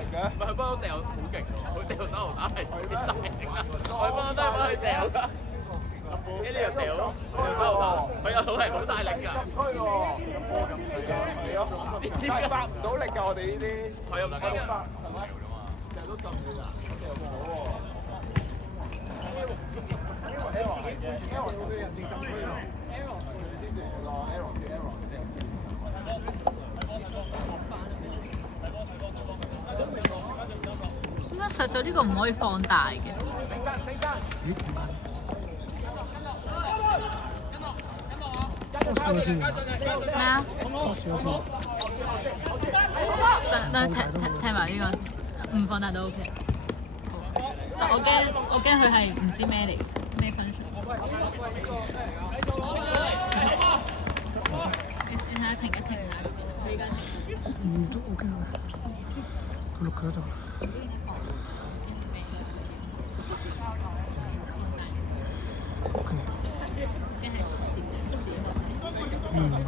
唔係佢幫我掉好勁喎，佢掉手榴彈係幾大力啊！佢幫我都係幫佢掉㗎。呢啲又掉咯，掉手榴彈，佢又係好大力㗎。區喎，咁波咁細啊，係咯，但係發唔到力㗎，我哋呢啲係啊，唔知㗎。係咪？成日都浸㗎啦，又唔好喎。Arrow 對人哋禁區啊 ！Arrow 先至個 Arrow 先 Arrow 先。應該實咗呢個唔可以放大嘅。咦？我試下先。咩啊？我試下先。等睇埋呢個，唔放大都 OK。但我驚佢係唔知咩嚟，咩分數。你睇下停一停下先，佢而家停。都 OK 嘅，佢錄佢喺度。OK。驚係縮時應該。唔係。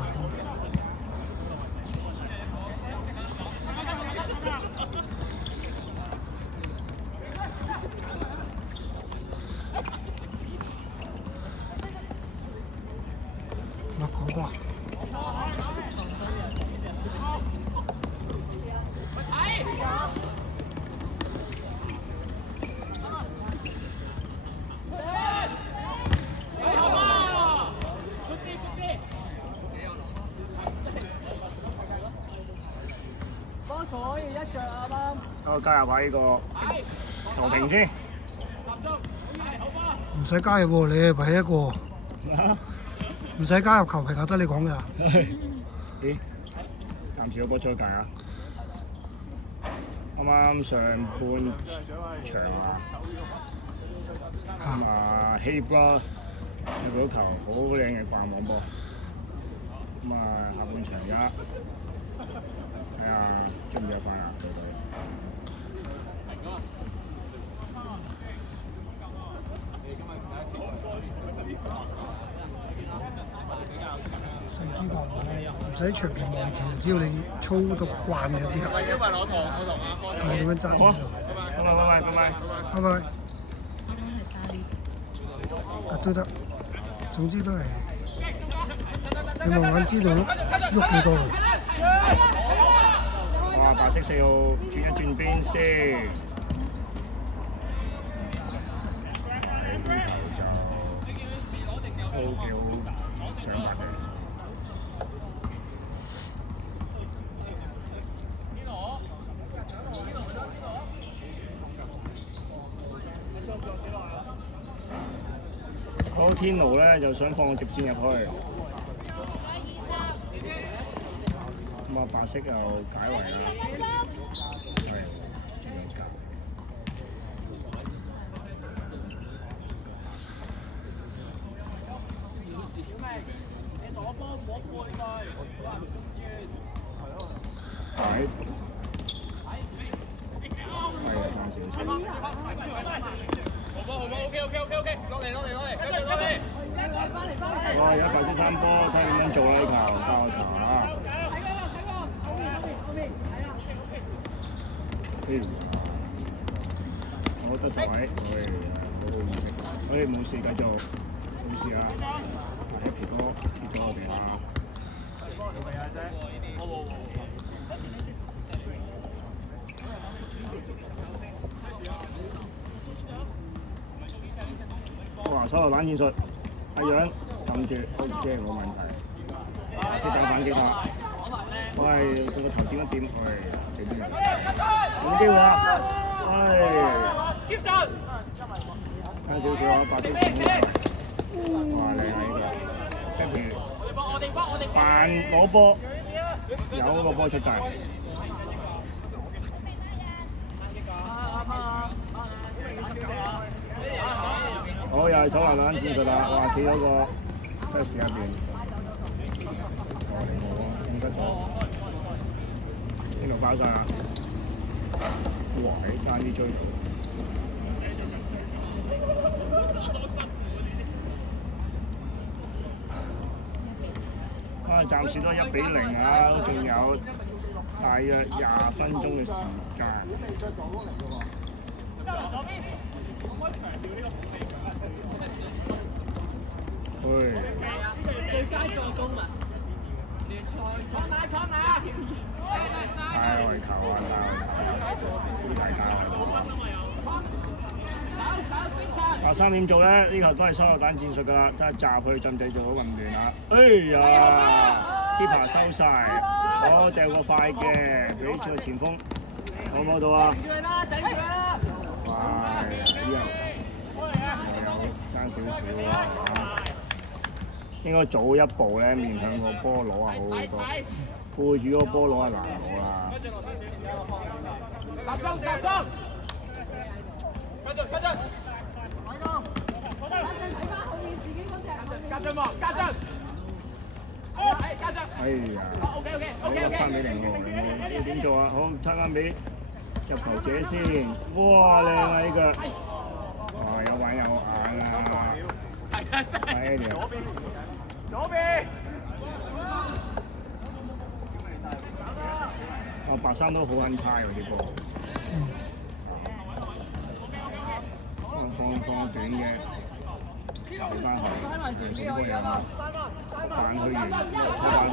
乜講啩？我加入下呢個球評先。唔使加入喎，你係唯一一個。唔使加入球評啊，得你講㗎。咦？暫時有波再計啊！啱啱上半場啊，Hey Bro 有個球好靚嘅掛網波。咁啊，下半場而家睇下追唔追翻啊？對對。細豬球咧，唔使長期望住，只要你操到慣咗之後，係咁樣揸住就。拜拜。啊都得，總之都係你慢慢知道喐幾多。哇！白色4號轉一轉邊先。都幾好想法嘅。好，天奴咧就想放個直線入去，咁啊白色又解圍啦，係。係。OK，落嚟，繼續落嚟。哇！而家白色3波，睇下點樣做啦呢球，交個球啊！我得實位，好意識，冇事繼續，冇事啦，撇多我哋啦。哇！手榴彈戰術，阿楊撳住 OK 冇問題，識等反擊啦。喂，佢個頭點一點，喂，幾多人？有機會啊！喂，睇少少啊，白色哇，靚啊呢個，跟住扮攞波，有個波出界。好，又係手榴彈戰術啦！哇，企咗個 flash 入邊，應該咗，呢度包晒啦！哇，爭啲追到。暫時都1-0啊，仲有大約20分鐘嘅時間。喂，最佳助攻啊！聯賽太外球啊！太大啊！3點做咧，呢球都係收落蛋戰術㗎啦，真係閘去陣地做好混亂啦。哎呀 ，keeper 收晒，好掉個快嘅，俾個前鋒，攞唔攞到啊？快，又爭少少啊！應該早一步咧，面向個波攞啊，好好多。背住個波攞係難攞啦。集中！哎呀！好翻俾零號，你點做啊？好，出翻俾入球者先。哇，靚啊呢腳！哇，有玩有眼啊！係啊！左邊。啊，白衫都好撚差喎啲波。放短嘅，睇翻後，送波入啊！扮去完，抽翻後。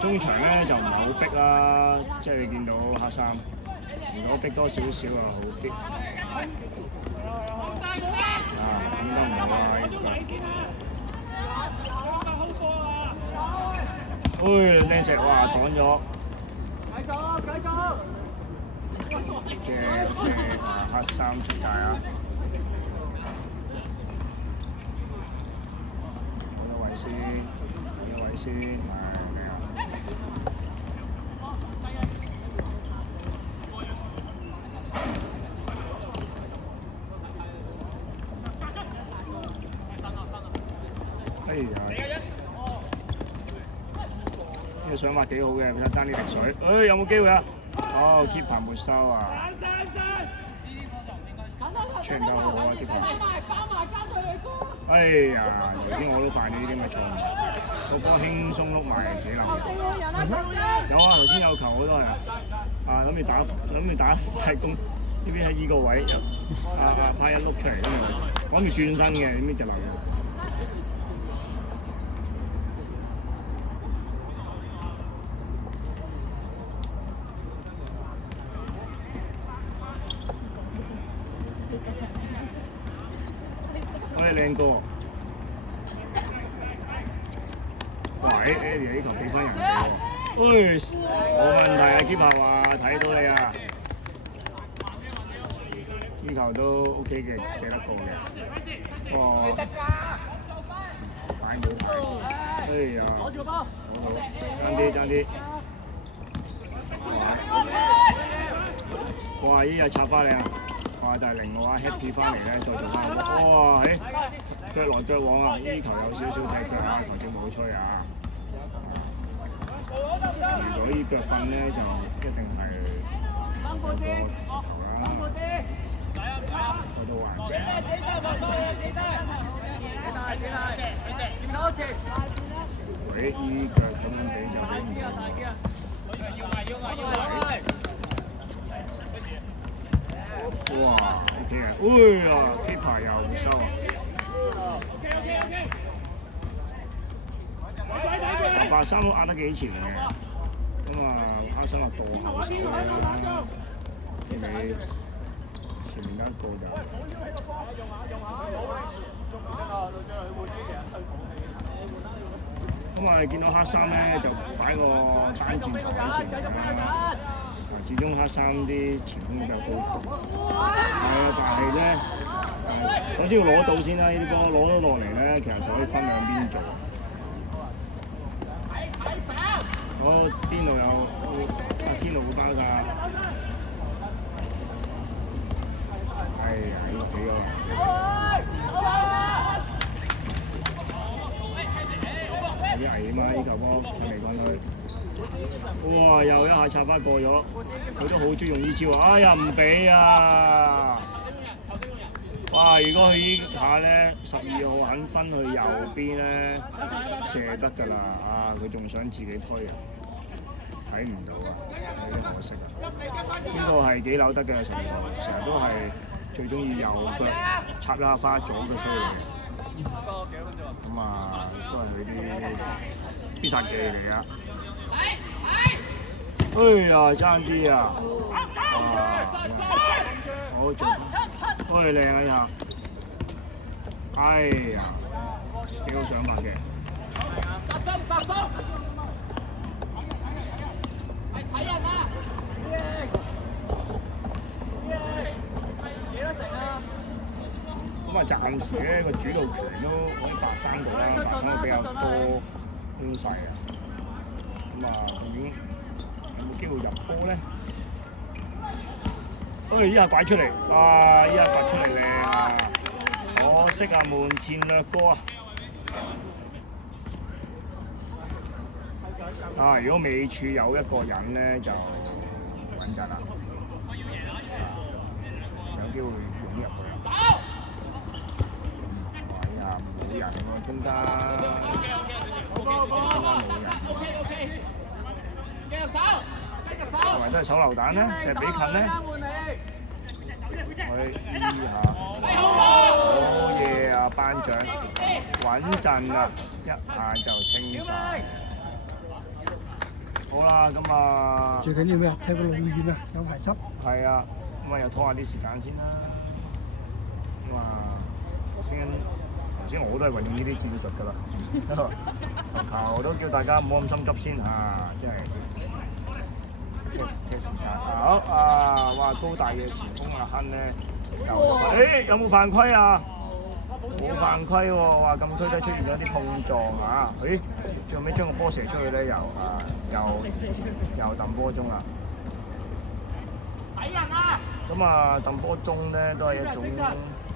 中場咧就唔係好逼啦，即係你見到黑衫，如果逼多少少啊好啲。啊，咁都唔好啦呢個。靚石哇擋咗。嘅黑衫出界啊！好多位先，係咩啊？哎呀！呢個想法幾好嘅，俾得單啲滴水。有冇機會啊？哦 ，keeper 沒收啊！傳得好好啊 ，keeper。哎呀，頭先我都犯咗呢啲咁嘅錯誤，個波輕鬆碌埋自己籃。有啊，頭先有球我都係啊，諗住打快攻，呢邊喺依個位，派一碌出嚟，諗住轉身嘅，點知就漏咗。靚哥，喂 ，Eddie 呢球俾翻人哋喎，冇問題啊 ，keeper 話睇到你啊，呢球都 OK 嘅，射得過嘅，哇，擺冇牌，哎呀，好，爭啲，哇，依日插翻嚟啊！哇！但係零嘅話 happy 翻嚟咧，再做翻。哇！腳來腳往啊！呢球有少少踢腳啊，頭先冇吹啊。如果呢腳瞓咧，就一定係個球啦。嗰度還正。喂，呢腳咁樣俾就俾唔到。哇 ，OK 嘅，哎呀 ，keeper 又收啊！白衫都壓得幾前嘅，咁啊，黑衫話墮後手啦，你前面間過就。咁啊，見到黑衫咧就擺個單箭頭喺前面啦。始終黑衫啲前鋒比較高級，但係咧首先要攞到先啦，呢啲波攞咗落嚟咧，其實就可以分兩邊做。邊度有阿天奴會包㗎？哎呀，呢幾個。有啲危險啊！呢球波滾嚟滾去。哇！又一下插翻過咗，佢都好中意用呢招啊！哎呀，唔俾啊！哇！如果佢呢下咧12號肯分去右邊咧，射得㗎啦！啊，佢仲想自己推啊！睇唔到啊，有啲可惜啊。呢個係幾扭得嘅成個，成日都係最中意右腳插一下花左腳出去嘅。咁啊，都係佢啲必殺技嚟㗎。哎呀，爭啲啊！好做，哎靚啊呢下！哎呀，幾好想法嘅。咁啊，暫時咧個主導權都喺白山度啦，白山比較多攻勢啊。咁啊，究竟有冇機會入波咧？哎，依下拐出嚟，哇！依下掘出嚟靚啊！可惜啊，門前掠過啊！啊，如果尾處有一個人咧，就穩陣啦，有機會湧入去啊！哎呀，冇人喎，中間係咪真係手榴彈咧？定係比近咧？去醫下，好嘢啊！班長穩陣啦，一下就清晒。好啦，咁啊，最緊要咩？踢個老遠啊，有排執。係啊，咁啊又拖下啲時間先啦。咁啊，頭先我都係運用呢啲戰術㗎啦。球都叫大家唔好咁心急先嚇，即係。踢時間好啊！哇，高大嘅前鋒阿亨咧，有冇犯規啊？冇犯規喎！哇，禁區都出現咗啲碰撞啊！最後尾將個波射出去咧，又揼波鐘啦。咁啊，揼波鐘咧都係一種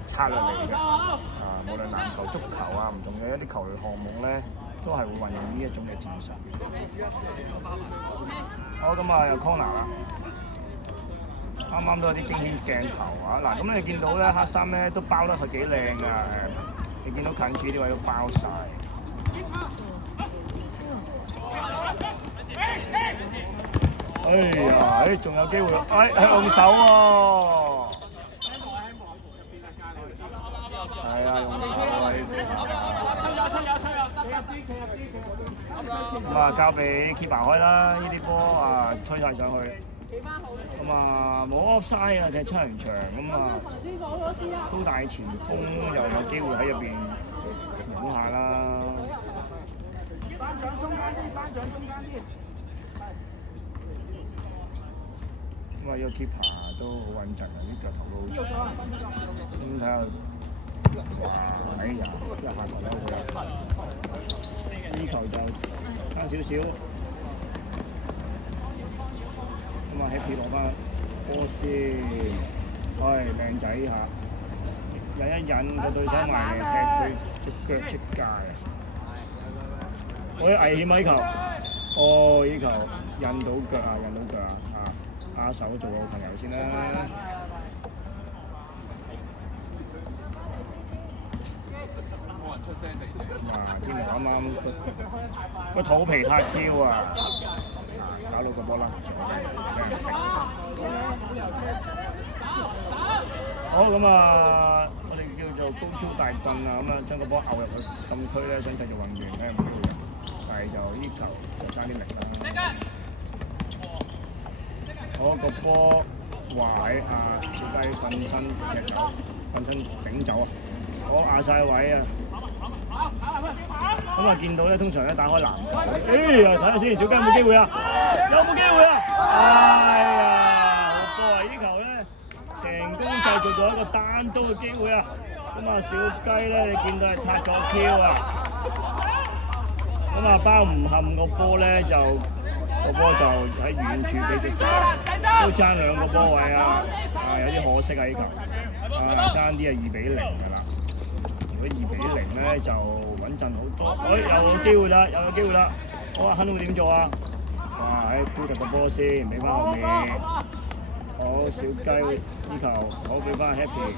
策略嚟嘅。啊，無論籃球、足球啊，唔同嘅一啲球類項目咧，都係會運用呢一種嘅戰術。好，咁啊又 corner 啦，啱啱都有啲驚險鏡頭啊！嗱，咁你見到咧黑衫咧都包得佢幾靚㗎，你見到近處啲位都包晒。哎呀，仲有機會，用手喎！係啊，用手啊呢咁啊，交俾 keeper 開啦！呢啲波啊，推晒上去。咁啊，冇 offside 啊，踢出人場咁啊，高大前鋒又有機會喺入邊湧下啦。班長中間啲。咁啊，呢個 keeper 都好穩陣啊，啲腳頭都好長。咁睇下。哇！哎呀，一下球攞佢啦，呢球就差少少，咁啊Happy落翻波先，靚仔呢下，引一引個對手埋嚟，踢佢隻腳出界啊！危險啊呢球，呢球引到腳啊！阿手做好朋友先啦。哇！天啱啱個肚皮太挑啊，搞到個波甩咗。好咁啊，我哋叫做高超大進啊，咁啊將個波拗入去禁區咧，想繼續運轉咧唔到，但係就呢球就爭啲力啦。好個波，哇！喺小雞瞓身踢走，瞓身頂走啊！好壓晒位啊！咁啊，見到咧，通常咧打開籃球，睇下先，小雞有冇機會啊？有冇機會啊？哎呀，好波啊！呢球咧成功製造咗一個單刀嘅機會啊！咁啊，小雞咧，你見到係撻咗 Q 啊！咁啊，包唔冚個波咧就個波就喺遠處俾隻都爭兩個波位啊！有啲可惜啊呢球，爭啲係2-0㗎啦。如果2-0咧就穩陣好多，又有機會啦，又有機會啦！好啊，亨會點做啊？哇！箍實個波先，俾翻後面。好，小雞呢球，好俾翻 Happy。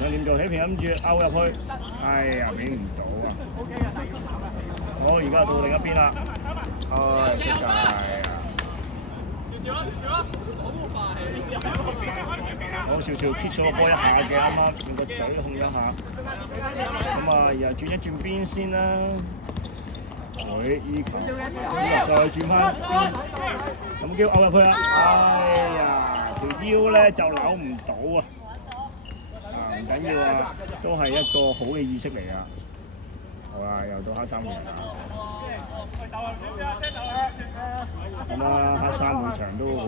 想點做 ？Happy 諗住勾入去，哎呀，俾唔到啊！好，而家到另一邊啦。唉，識㗎，好少少 kick 咗個波一下嘅，啱啱用個嘴控咗一下。咁啊，又轉一轉邊先啦。佢依球，再轉翻邊，咁叫勾入去啦。哎呀，條腰咧就扭唔到啊！唔緊要啊，都係一個好嘅意識嚟啊！好啦，又到黑衫嘅人啦。咁啊，黑衫每場都好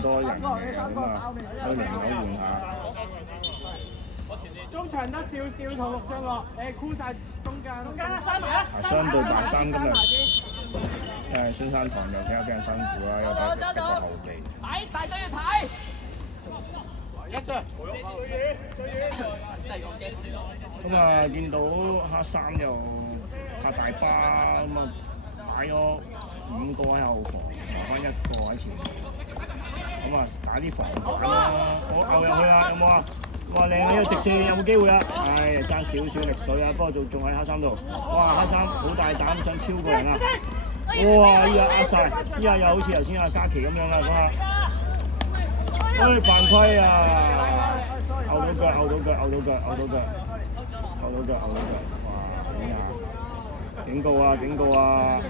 多人嘅，咁啊，都輪流換下。中場得少少同陸俊樂，你箍晒中間啦，閂埋啦。相對白衫今日，孫山堂又睇下俾人辛苦啦，有打個後備。睇，大隊要睇。Yes sir。咁啊，見到黑衫又拍大巴，咁啊擺咗5個喺後防，留翻1個喺前面。咁啊，打啲防反啦，我牛入去啊，有冇啊？哇，靚啊！呢個直線有冇機會啊？唉，爭少少力水啊，不過仲喺黑衫度。哇，黑衫好大膽，想超過人啊！哇！依下壓晒，依下又好似頭先阿嘉琪咁樣啦，嗰下。唉，犯規啊！拗到腳，拗到腳，拗到腳，拗到腳，拗到腳，拗到腳！哇！點啊？警告啊！警告啊！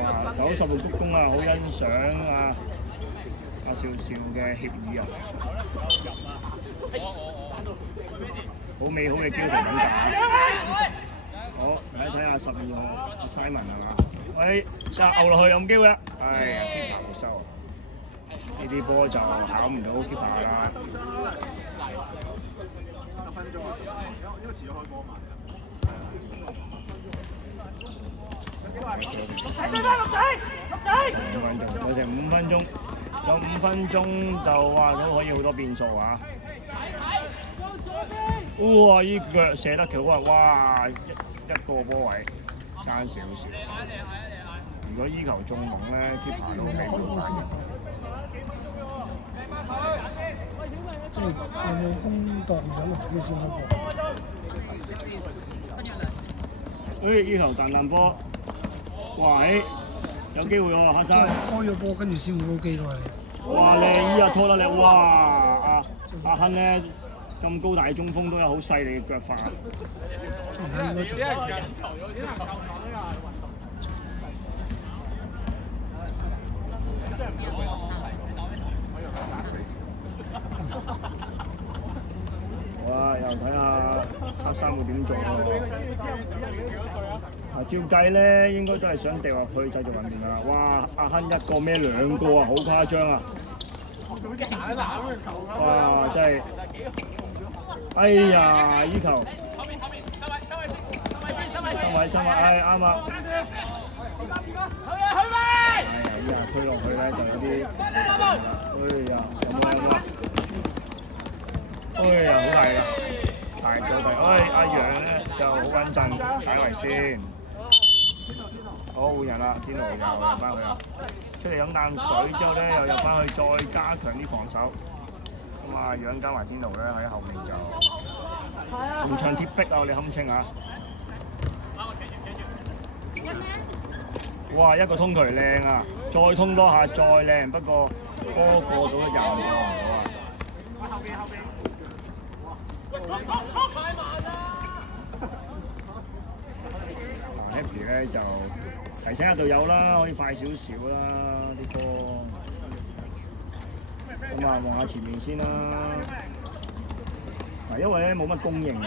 哇！90度鞠躬啊！好欣賞啊！阿少少嘅協議啊！好美好嘅標題等緊。好，睇下12號阿 Simon 係嘛？喂，就牛落去有冇機會啊？唉呀，keeper冇收。呢啲波就考唔到 keeper 啦。10分鐘啊，因為遲咗開波嘛。有成5分鐘，有5分鐘就哇都可以好多變數啊！哇！依腳射得佢哇一個波位爭少少。如果依球中籠咧，keeper 都未到晒。即係有冇空檔咗落啲先開波？依球彈波，哇！有機會喎，黑衫。開咗波跟住先會高機過嚟。哇！靚依下拖得靚，哇！阿亨咧咁高大嘅中鋒都有好細膩嘅腳法。好啊，又睇下黑衫會點做喎。照計咧，應該都係想掉入去製造混亂啊！哇！阿亨一個孭2個啊，好誇張啊！哇！真係，哎呀！依球，收位，唉啱啊！哎呀，依下推落去咧就有啲，哎呀，好大啊！大到地，阿楊咧就好穩陣，解圍先。好換人啦，天奴又入翻去啦，出嚟飲啖水之後咧，又入翻去再加強啲防守。咁啊，楊加埋天奴咧喺後面就紅牆貼壁啊！我哋堪稱啊！哇！一個通渠靚啊，再通多下再靚，不過波過到都入唔到啊！Happy 咧就提醒下隊友啦，可以快少少啦啲波。咁啊，望下前面先啦。嗱，因為咧冇乜供應，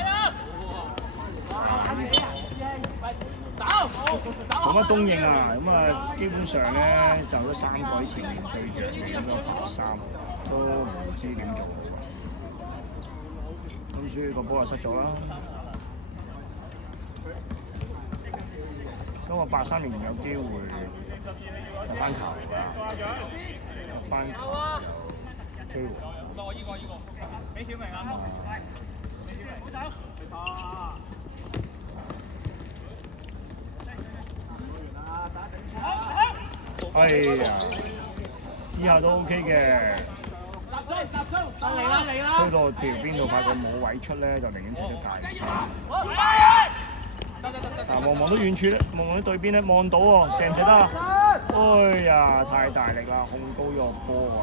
冇乜供應啊，咁啊基本上咧就嗰3個喺前面對住你咁樣白衫，都唔知點做。咁所以個波就失咗啦。咁個白衫仍然有機會入翻球，入翻機會。俾小明啊！哎呀，依下都 OK 嘅。推到條邊度發覺冇位出咧，就寧願踢咗大衫。但冇望到遠處咧，望到對邊咧，望到喎，射唔射得啊？哎呀，太大力啦，控高咗個波啊！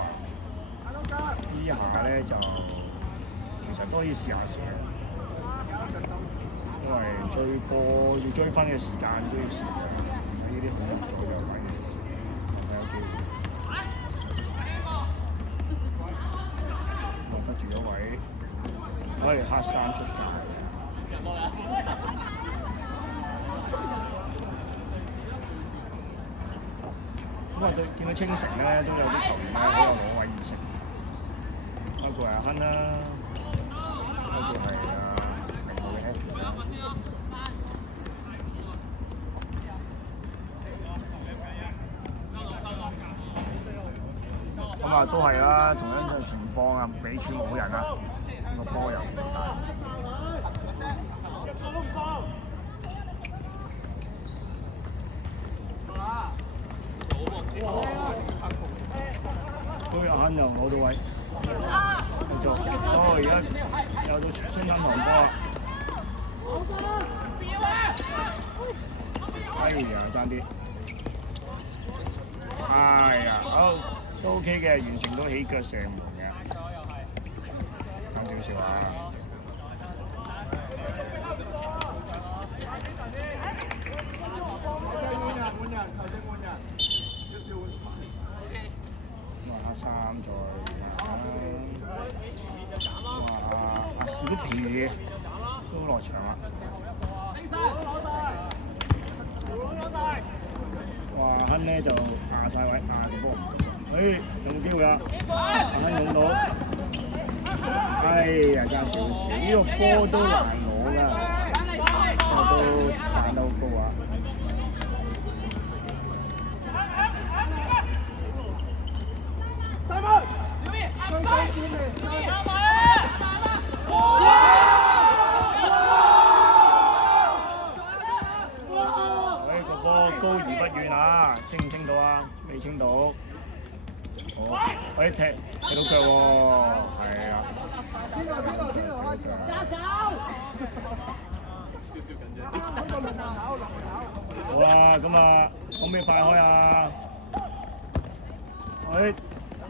呢下咧就其實都可以試下射，因為追波要追分嘅時間都要試下，呢啲好唔錯嘅反應，睇有機會。我得住咗位，可以黑衫出界。咁啊，對見到清城咧都有啲球員咧好有攞位意識，包括阿亨啦，包括係明路嘅 Happy 啦。咁啊，都係啦，同樣嘅情況啊，尾處冇人啊，個波又唔大。都有肯又攞到位，繼續。而家有到青山堂波。哎呀，爭啲。哎呀，好都 OK 嘅，完成到起腳射門嘅，啱少少啊。黑衫再阿小皮都落場啦。哇！亨咧就壓晒位，壓個波唔中。用機會啦，阿亨用到。哎呀，爭少少，呢個波都難攞㗎，都彈得好高啊！個波高而不遠啊！清唔清到啊？未清到。好，踢到腳喎，係啊。加手！少少緊張。好啦，咁啊，可唔可以快開啊？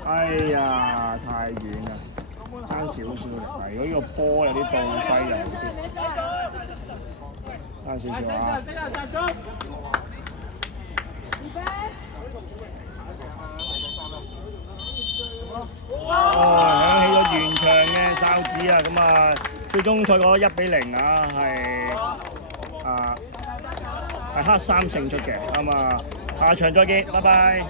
哎呀，太遠啦，爭少少力。係，如果呢個波有啲倒西就好啲。爭少少啊！響起咗完場嘅哨子啊！咁啊，最終賽果1-0啊，係黑衫勝出嘅。咁啊，下場再見，拜拜。